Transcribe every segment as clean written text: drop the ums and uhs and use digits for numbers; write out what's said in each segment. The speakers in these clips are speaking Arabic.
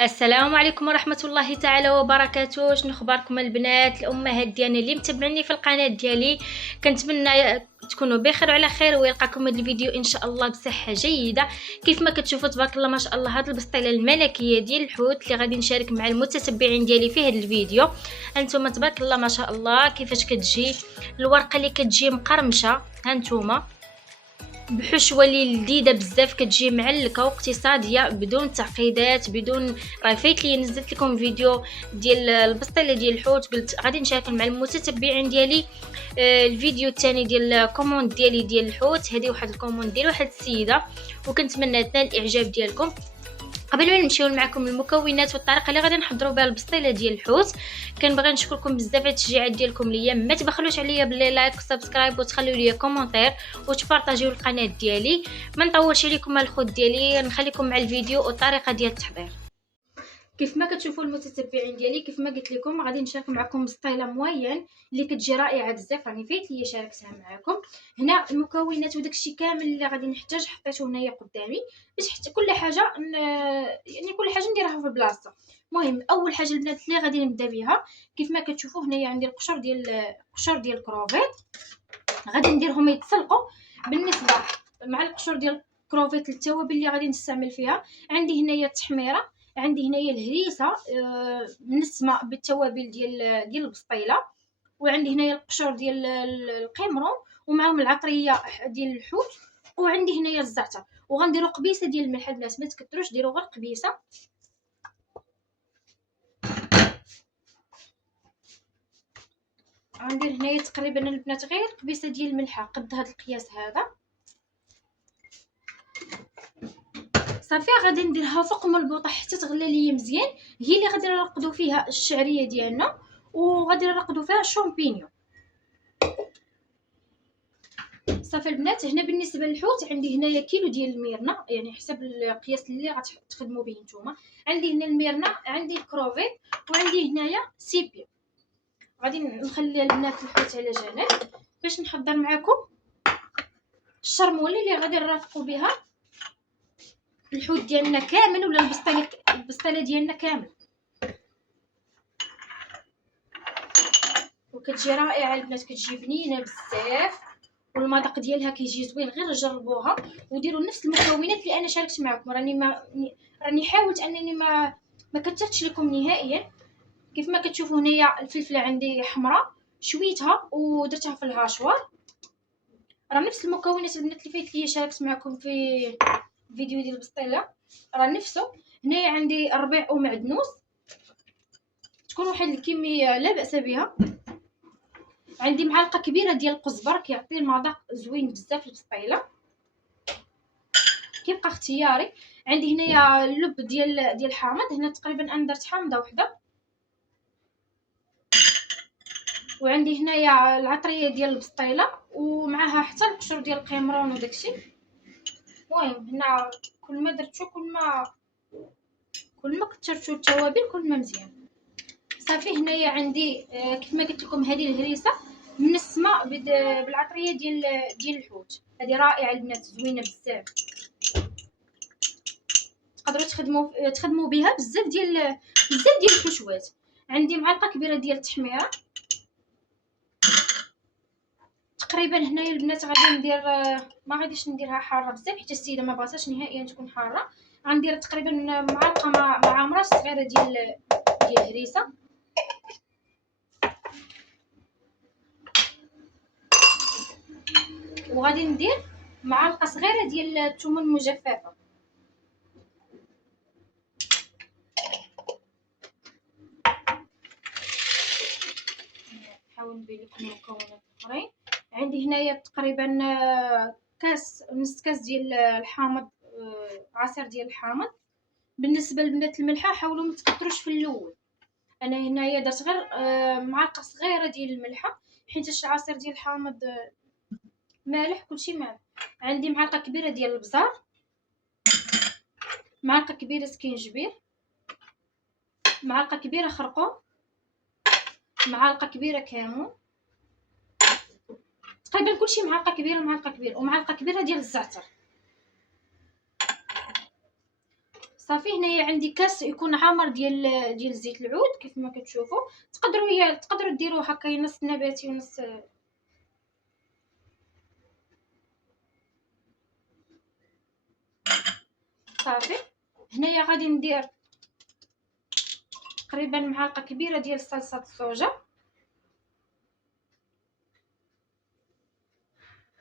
السلام عليكم ورحمة الله تعالى وبركاته. شنو اخباركم البنات الامهات ديالنا اللي متابعيني في القناه ديالي؟ كنتمنى تكونوا بخير وعلى خير ويلقاكم هذا الفيديو ان شاء الله بصحه جيده. كيف ما كتشوفوا تبارك الله ما شاء الله هذه البسطيله الملكيه ديال الحوت اللي غادي نشارك مع المتتبعين ديالي في هذا الفيديو. انتم تبارك الله ما شاء الله كيفاش كتجي الورقه اللي كتجي مقرمشه. هانتوما بحشوه اللي لذيذه بزاف، كتجي معلكه واقتصاديه بدون تعقيدات بدون. راه فايت لي نزلت لكم فيديو ديال البسطيله ديال الحوت، قلت غادي نشارك مع المتتبعين ديالي الفيديو الثاني ديال كوموند ديالي ديال الحوت. هذه واحد الكوموند ديال واحد السيده وكنتمنى تنال الاعجاب ديالكم. قبل ما نمشيو معكم المكونات والطريقه اللي غادي نحضروا بها البسطيله ديال الحوت، كنبغي نشكركم بزاف على التشجيعات ديالكم ليا. ما تبخلوش عليا باللي لايك وسبسكرايب وتخليو لي كومونتير وتبارطاجيو القناه ديالي. ما نطولش عليكم الخوت ديالي، نخليكم مع الفيديو والطريقه ديال التحضير. كيف ما كتشوفوا المتتبعين ديالي، كيف ما قلت لكم غادي نشارك معكم بسطيله موين اللي كتجي رائعه بزاف، راني فايت ليا شاركتها معكم. هنا المكونات وداكشي كامل اللي غادي نحتاج حطيته هنايا قدامي باش حتى كل حاجه يعني كل حاجه نديرها في بلاصتها. المهم اول حاجه البنات اللي غادي نبدا بها، كيف ما كتشوفوا هنايا عندي القشور ديال الكروفيت. غادي نديرهم يتسلقوا. بالنسبه مع القشور ديال الكروفيت التوابل اللي غادي نستعمل فيها، عندي هنايا التحميره، عندي هنايا الهريسه منسمه بالتوابل ديال البسطيله، وعندي هنايا القشور ديال القمرون ومعهم العطريه ديال الحوت، وعندي هنايا الزعتر. وغنديروا قبيصه ديال الملح البنات، ما تكثروش ديروا غير قبيصه. غندير هنايا تقريبا البنات غير قبيصه ديال الملح قد هذا القياس هذا. صافي غادي نديرها فوق البوطه حتى تغلى ليا مزيان. هي اللي غادي نرقدوا فيها الشعريه ديالنا وغادي نرقدوا فيها الشامبينيون. صافي البنات، هنا بالنسبه للحوت عندي هنايا كيلو ديال الميرنه، يعني حسب القياس اللي غتخدموا به نتوما. عندي هنا الميرنه، عندي الكروفيت، وعندي هنايا سيبيا. غادي نخلي البنات الحوت على جنب باش نحضر معكم الشرموله اللي غادي نرافقوا بها الحوت ديالنا كامل، ولا البسطيله ديالنا كامل. وكتجي رائعه البنات، كتجي بنينه بزاف والمذاق ديالها كيجي زوين. غير جربوها وديروا نفس المكونات اللي انا شاركت معكم. راني حاولت انني ما كثرتش لكم نهائيا. كيف ما كتشوفوا هنايا الفلفله عندي حمراء شويتها ودرتها في الهاشوار. راه نفس المكونات البنات اللي فايت ليا شاركت معكم في فيديو ديال البسطيله، راه نفسه. هنايا عندي الربيع ومعدنوس، تكون واحد الكميه لا باس بها. عندي معلقه كبيره ديال القزبر، كيعطي المذاق زوين بزاف البسطيله، كيبقى اختياري. عندي هنايا اللب ديال الحامض، هنا تقريبا انا درت حامضه وحده. وعندي هنايا العطريه ديال البسطيله ومعها حتى القشور ديال القمرون وداكشي. المهم هنا كل ما درتو كل ما كثرتو التوابل كل ما مزيان. صافي هنايا عندي كيف ما قلت لكم هذه الهريسه منسمه بالعطريه ديال الحوت. هذه رائعه البنات، زوينه بزاف، تقدروا تخدموا بها بزاف ديال الحشوات. عندي معلقه كبيره ديال التحميره تقريبا. هنايا البنات غادي ندير ما غاديش نديرها حاره بزاف حيت السيده ما بغاتش نهائيا تكون حاره. غندير تقريبا معلقه مع مرات صغيره ديال الهريسه. وغادي ندير معلقه صغيره ديال الثوم المجففه. نحاول نبين لكم المكونات الاخرين. عندي هنايا تقريبا نص كاس ديال الحامض، عصير ديال الحامض. بالنسبه للبنات الملحه حاولوا ما تكثروش في الاول. انا هنايا درت غير معلقه صغيره ديال الملحه حيت العصير ديال الحامض مالح، كلشي مالح. عندي معلقه كبيره ديال البزار، معلقه كبيره سكينجبير، معلقه كبيره خرقوم، معلقه كبيره كمون. تقريبا كلشي معلقه كبيره ومعلقه كبيره ديال الزعتر. صافي هنايا عندي كاس يكون عامر ديال زيت العود كيف ما كتشوفوا. تقدروا ديروا هكا نص نباتي ونص. صافي هنايا غادي ندير تقريبا معلقه كبيره ديال صلصه الصوجا.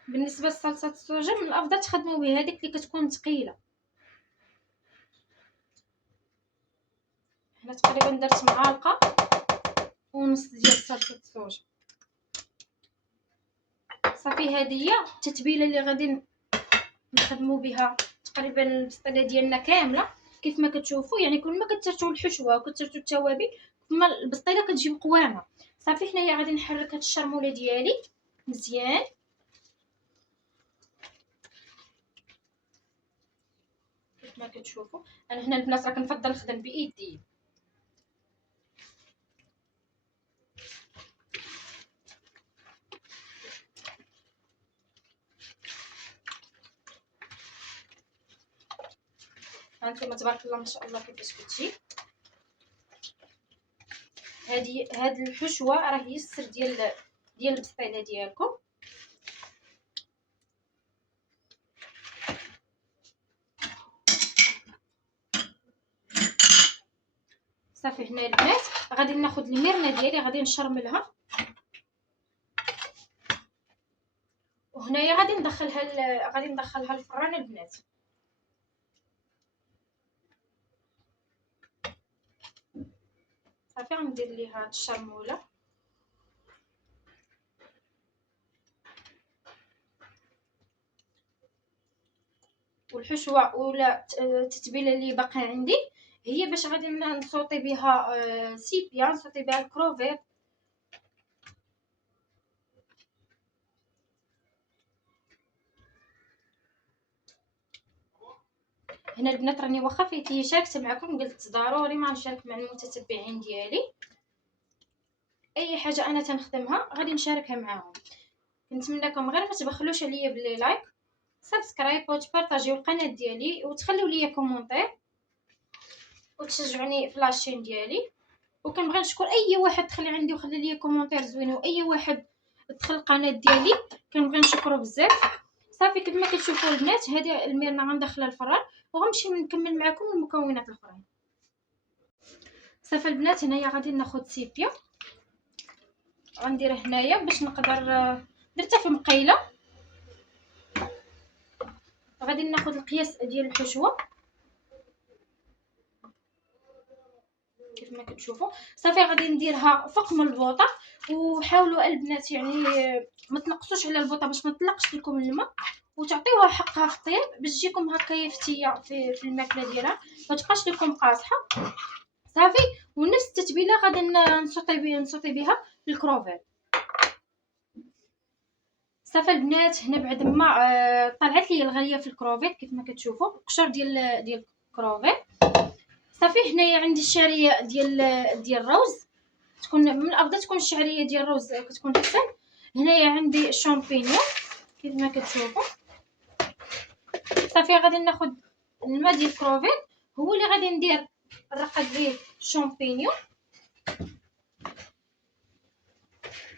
بالنسبه لصلصه الصوجا من الافضل تخدموا بها هذيك اللي كتكون ثقيله. هنا تقريبا درت معلقه ونص ديال صلصه الصوجا. صافي هذه هي التتبيله اللي غادي نخدموا بها تقريبا البسطيله ديالنا كامله كيف ما كتشوفوا. يعني كل ما كثرتوا الحشوه وكثرتوا التوابل كل ما البسطيله كتجي قوامه. صافي هنايا غادي نحرك هاد الشرموله ديالي مزيان. كيف ما كتشوفوا انا هنا البنات راه كنفضل نخدم بايدي. هانتوما تبارك الله ما شاء الله كيفاش كتجي. هاد الحشوه راه هي السر ديال البسطيله ديالكم. صافي هنا البنات غادي ناخذ المرنه ديالي غادي نشرملها، وهنايا غادي ندخلها الفران البنات. صافي غندير ليها هاد الشرموله والحشوه ولا التتبيله اللي باقيه عندي هي باش غادي نصوطي بها سيبيا، نصوطي بها الكروفيت. هنا البنات راني واخا فايتي شاركت معكم قلت ضروري ما نشارك مع المتتبعين ديالي. اي حاجه انا تنخدمها غادي نشاركها معاهم. كنتمنىكم غير ما تبخلوش عليا بلي لايك سبسكرايب وتبارطاجيو القناه ديالي وتخليو ليا كومونتير وتشجعوني في لاشين ديالي. وكنبغي نشكر اي واحد دخل عندي وخلى ليا كومونتير زوين، واي واحد دخل القناه ديالي كنبغي نشكرو بزاف. صافي كما كتشوفوا البنات هذه الميرنا غندخلها الفران وغنمشي نكمل معكم المكونات الاخرين. صافي البنات هنايا غادي ناخذ سيبيا غندير هنايا باش نقدر درتها في مقيله. غادي ناخذ القياس ديال الحشوه كيف ما كتشوفوا. صافي غادي نديرها فوق من البوطه، وحاولوا البنات يعني ما تنقصوش على البوطه باش ما تطلقش لكم الماء، وتعطيوها حقها في الطياب باش تجيكم هكايا فتيه في الماكله ديالها ما تبقاش لكم قاصحه. صافي ونفس التتبيله غادي نصوطي بها الكروفيت. صافي البنات هنا بعد ما طلعت لي الغليه في الكروفيت كيف ما كتشوفوا القشر ديال الكروفيت. صافي هنايا عندي الشعريه ديال الروز، تكون من الافضل تكون الشعريه ديال الروز كتكون احسن. هنايا عندي الشامبينيون كيف ما كتشوفوا. صافي غادي ناخذ الماء ديال الكروفيت هو اللي غادي ندير نرقد به الشامبينيون،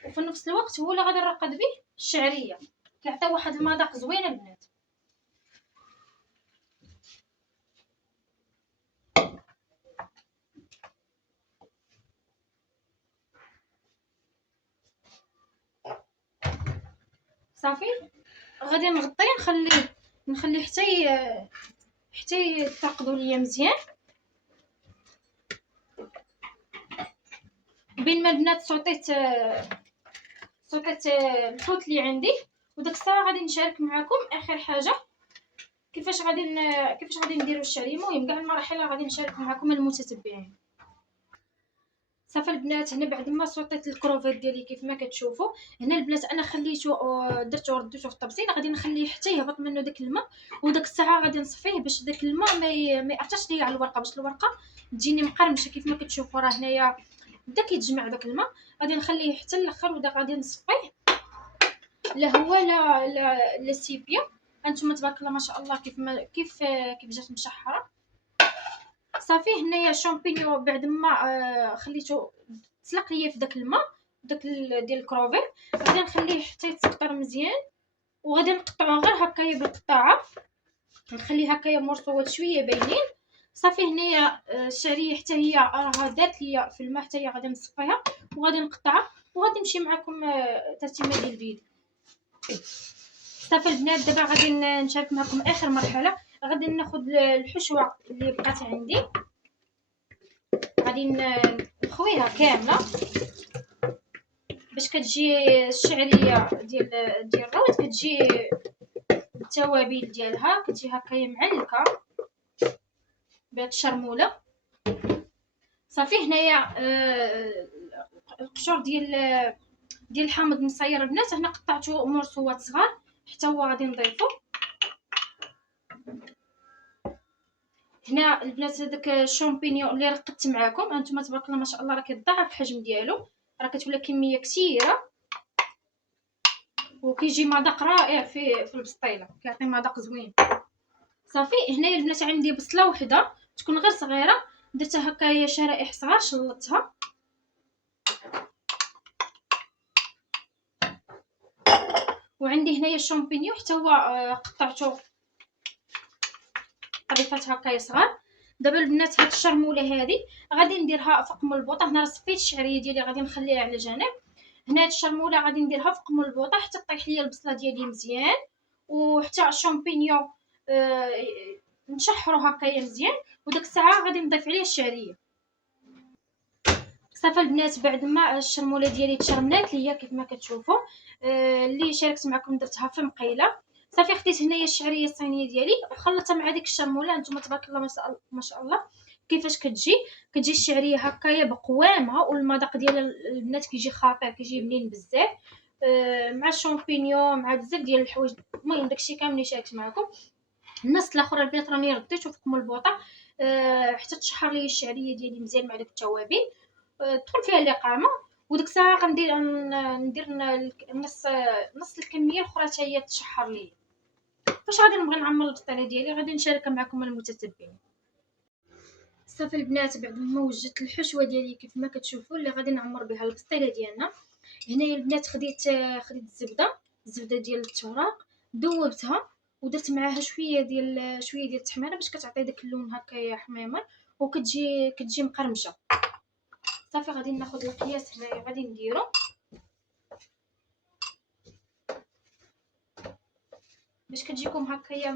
وفي نفس الوقت هو اللي غادي نرقد به الشعريه كيعطي واحد المذاق زوين البنات. صافي غادي نغطيه نخليه حتى يترقدوا ليا مزيان. بين ما البنات صوتيت الحوت اللي عندي، وداك الساعه غادي نشارك معكم اخر حاجه كيفاش غادي نديروا الشعريه. المهم كاع المراحل غادي نشارك معكم المتتبعين. صافي البنات هنا بعد ما صوتيت الكروفيت ديالي كيف ما كتشوفوا هنا البنات انا خليته درته ورديته في الطبسيل غادي نخليه حتى يهبط منه داك الماء، وداك الساعه غادي نصفيه باش داك الماء ما يعطاش ليا على الورقه باش الورقه تجيني مقرمشه. كيف ما كتشوفوا راه هنايا بدا كيتجمع داك الماء غادي نخليه حتى الاخر ودا غادي نصفيه. لا هو لا السيبيا هانتوما تبارك الله ما شاء الله كيف جات مشحره. صافي هنايا الشامبينيون بعد ما خليته تسلق ليا في داك الماء داك ديال الكروفيت، غادي نخليه حتى يتسكر مزيان، وغادي نقطعوه غير هكايا بالقطاعه، نخليه هكايا مرصوات شويه باينين. صافي هنايا الشعريه حتى هي راها دارت ليا في الماء، حتى هي غادي نصفيها وغادي نقطعها وغادي نمشي معكم ترتيبه ديال الفيديو. صافي البنات دابا غادي نشارك معكم اخر مرحله. غادي ناخذ الحشوه اللي بقات عندي، غادي نخويها كامله باش كتجي الشعريه ديال الروز كتجي بالتوابل ديالها، كتجي هكايا معلكه بهاد الشرموله. صافي هنايا القشور ديال الحامض مصير البنات، هنا قطعته مرصوات صغار حتى هو غادي نضيفو. هنا البنات هذاك الشامبينيون اللي رقدت معاكم هانتوما تبارك الله ما شاء الله راه كيتضاعف الحجم ديالو، راه كتولى كميه كثيره وكيجي مذاق رائع في البسطيله، كيعطي مذاق زوين. صافي هنايا البنات عندي بصله وحده تكون غير صغيره، درتها هكايا شرائح صغار شلطتها. وعندي هنايا الشامبينيون حتى هو قطعته طريفات هكايا صغار. دابا البنات هاد الشرموله هادي غادي نديرها فوق البوطه. هنا راه صفيت الشعريه ديالي غادي نخليها على جنب. هنا هاد الشرموله غادي نديرها فوق البوطه حتى طيح ليا البصله ديالي مزيان، وحتى الشامبينيون نشحرو هكايا مزيان، وداك الساعه غادي نضيف عليه الشعريه. صافي البنات بعد ما الشرموله ديالي تشرملات ليا كيف ما كتشوفوا، اللي شاركت معكم درتها في مقيله. صافي خديت هنايا الشعريه الصينيه ديالي وخلطتها مع ديك الشرموله. نتوما تبارك الله ما شاء الله كيفاش كتجي الشعريه هكايا بقوامها، والمذاق ديال البنات كيجي خطير، كيجي بنين بزاف مع الشامبينيون مع بزاف ديال الحوايج. المهم داكشي كامل اللي شاركت معكم. الناس الاخر البنات راني رديته فوق البوطه حتى تشحر لي الشعريه ديالي مزيان مع داك التوابل، تدخل فيها الاقامه. وديك الساعه ندير نص الكميه الاخرى حتى هي تشحر لي. فاش غادي نبغي نعمر البسطيله ديالي غادي نشاركها معكم المتتبعين. صافي البنات بعد ما وجدت الحشوه ديالي كيف ما كتشوفوا اللي غادي نعمر بها البسطيله ديالنا، هنايا البنات خديت الزبده ديال التوراق ذوبتها ودرت معاها شويه ديال التحميره باش كتعطي داك اللون هكايا حميمر كتجي مقرمشه. صافي غادي ناخذ القياس هنايا غادي نديرو باش كتجيكم هكايا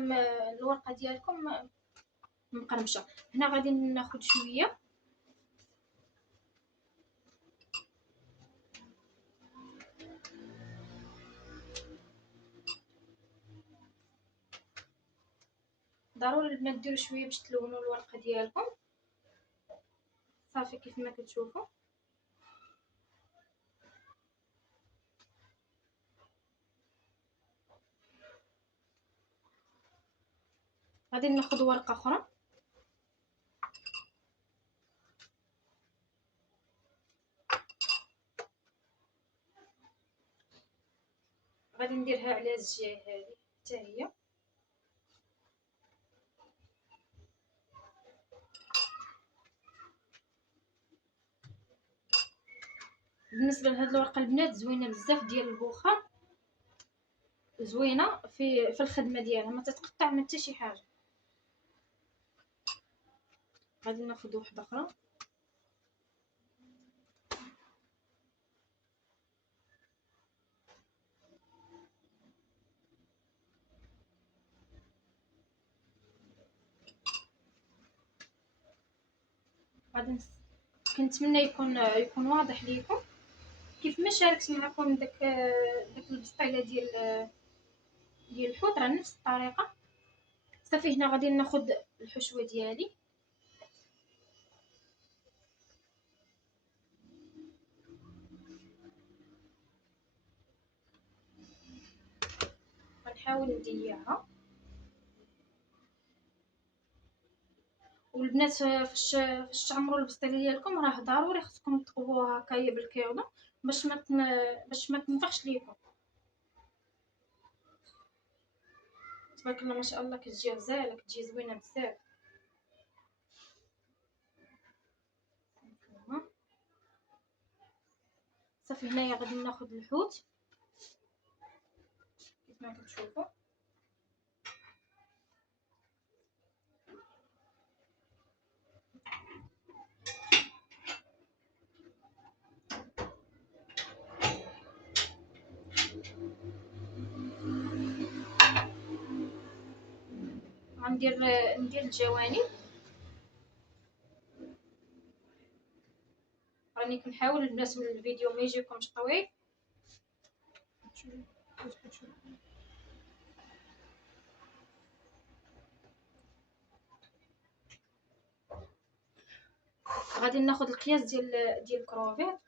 الورقه ديالكم مقرمشه. هنا غادي ناخذ شويه ضروري البنات ديروا شويه باش تلونوا الورقه ديالكم. صافي كيف ما كتشوفوا غادي ناخذ ورقه اخرى غادي نديرها على الجهه هذه حتى هي. بالنسبه لهاد الورقه البنات زوينه بزاف ديال البخار، زوينه في الخدمه ديالها ما تتقطع ما حتى شي حاجه. غادي ناخذ واحده اخرى غادي كنتمنى يكون واضح ليكم كيف ما شاركت معكم داك البسطيله ديال الحوت راه نفس الطريقه. صافي هنا غادي ناخذ الحشوه ديالي غنحاول نديرها. والبنات فاش تعمروا البسطيله ديالكم راه ضروري خصكم تطوبوها هكايا بالكيوضه باش ما تنفخش ليكم. تبارك الله ما شاء الله كتجي غزاله كتجي زوينه بزاف. صافي هنايا غادي ناخذ الحوت كيف ما كتشوفوا. غندير الجوانب. راني كنحاول البنات من الفيديو ما يجيكمش طويل. غادي ناخذ القياس ديال الكروفيت.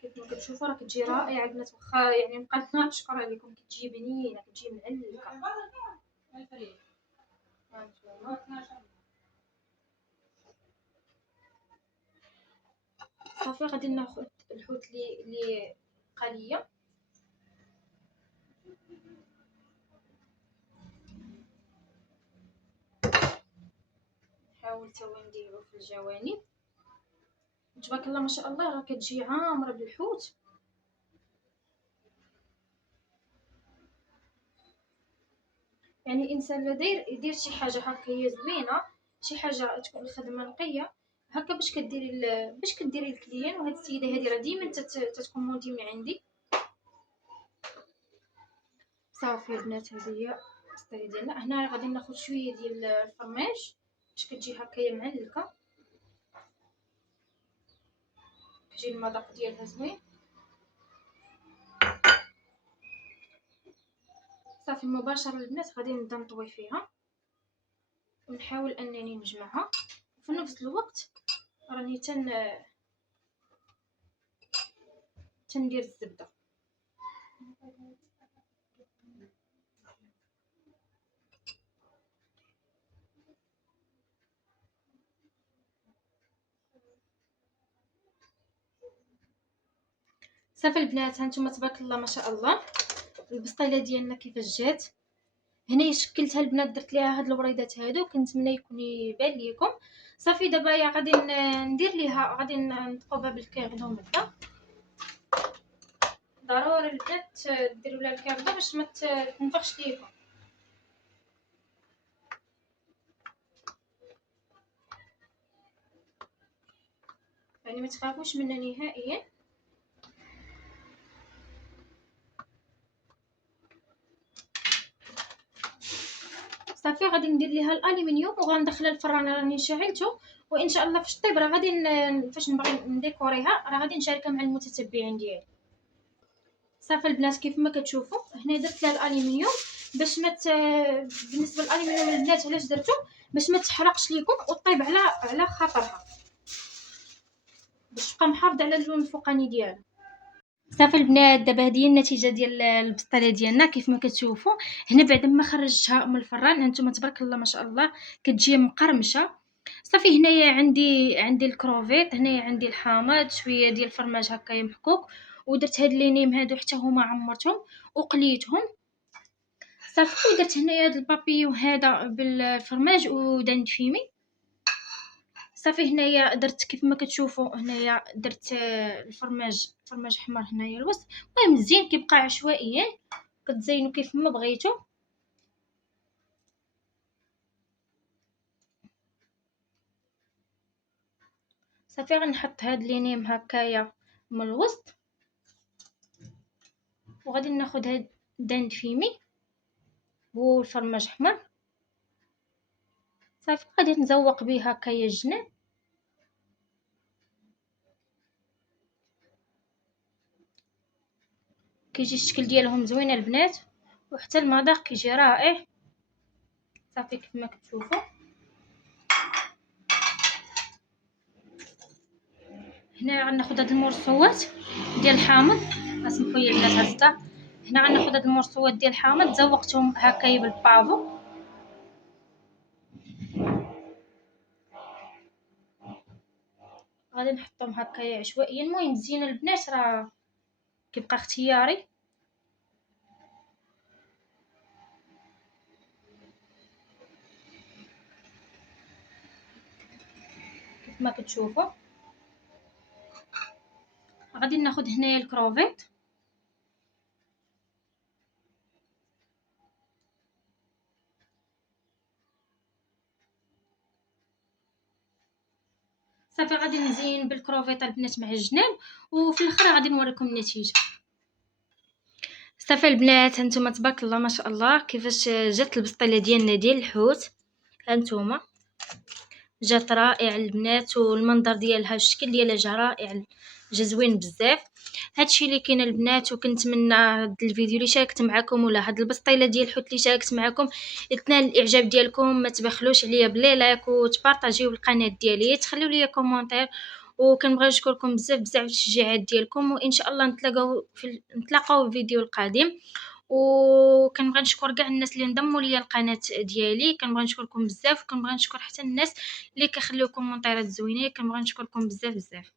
كيف ما كتشوفوا راه كتجي رائعه البنات، واخا يعني مبقات نشكر عليكم، كتجي بنينه، كتجي معلكه. صافي غادي ناخذ الحوت اللي قليه. نحاول تا هو نديرو في الجوانب. تبارك الله ما شاء الله راه كتجي عامره بالحوت. يعني الانسان لا يدير شي حاجه هكا زوينه، شي حاجه تكون الخدمه نقيه هكا باش كديري الكليان. وهاد السيده هذه راه ديما تتكوموندي من عندي. صافي البنات هذه هي السطيله ديالنا. هنا غادي ناخذ شويه ديال الفرماج باش كتجي هكايا معلكه، كتجي المذاق ديالها زوين. صافي مباشره البنات غادي نبدا نطوي فيها ونحاول انني نجمعها. في نفس الوقت راني تندير الزبده. صافي البنات هانتوما تبارك الله ما شاء الله البسطيله ديالنا كيفاش جات. هنا شكلتها البنات، درت ليها هاد الوريدات هادو، كنتمنى يكون يبان ليكم. صافي دابا يا غادي ندير ليها، غادي نطقوبها بالكيردو مده. ضروري البنات ديروا لها الكيردو باش ما تنفخش ليكم. يعني ما تخافوش منها نهائيا. صافي غادي ندير ليها الالومنيوم وغندخلها الفران. راني شعلته وان شاء الله فاش طيب راه غادي فاش نبغي نديكوريها راه غادي نشاركها مع المتتبعين ديالي. صافي البنات كيف ما كتشوفوا هنا درت لها الالومنيوم باش ما بالنسبه للالومنيوم البنات علاش درتو باش ما تحرقش ليكم وطيب على خاطرها، باش تبقى محافظه على اللون الفوقاني ديالها. صافي البنات دابا هذه هي النتيجه ديال البسطيله ديالنا كيف ما كتشوفوا. هنا بعد ما خرجتها من الفران هانتوما تبارك الله ما شاء الله كتجي مقرمشه. صافي هنايا عندي الكروفيت، هنايا عندي الحامض، شويه ديال الفرماج هكايا محكوك، ودرت هاد لينيم هادو حتى هما عمرتهم وقليتهم. صافي درت هنايا هاد البابيو هذا بالفرماج ودانت فيمي. صافي هنايا درت كيف ما كتشوفوا هنايا درت فرماج حمر هنايا الوسط. المهم زين كيبقى عشوائيا كتزينوا كيف ما بغيتو. صافي غنحط هاد لينيم هكايا من الوسط وغادي ناخذ هاد داند فيمي والفرماج حمر. صافي غادي نزوق به هكايا الجنان. كيجي الشكل ديالهم زوين البنات وحتى المذاق كيجي رائع. صافي كيف ما كتشوفوا هنا غناخذ هاد المرصوات ديال الحامض. اسمحوا لي البنات هكذا. هنا غناخذ هاد المرصوات ديال الحامض زوقتهم هكايا بالبافو. غادي نحطهم هكايا عشوائيا. المهم الزينه البنات راه كيبقى اختياري. كما كتشوفوا. غادي ناخذ هنايا الكروفيت، صافي غادي نزين بالكروفيط البنات مع الجناب، وفي الاخر غادي نوريكم النتيجه. صافي البنات، هانتوما تبارك الله ما شاء الله كيفاش جات البسطيله ديالنا ديال الحوت. هانتوما جات رائع البنات، والمنظر ديالها الشكل ديالها جا رائع، جا زوين بزاف. هادشي اللي كاين البنات، وكنتمنى هاد الفيديو اللي شاركت معكم ولا هاد البسطيله ديال الحوت اللي شاركت معكم يتنال الاعجاب ديالكم. ما تبخلوش عليا بلي لايك وتبارطاجيو القناه ديالي، تخليو لي كومونتير، وكنبغي نشكركم بزاف بزاف التشجيعات ديالكم. وان شاء الله نتلاقاو في الفيديو القادم. وكنبغي نشكر كاع الناس اللي انضموا ليا القناه ديالي، كنبغي نشكركم بزاف، وكنبغي نشكر حتى الناس اللي كيخليو كومونتيرات زوينين، كنبغي نشكركم بزاف بزاف.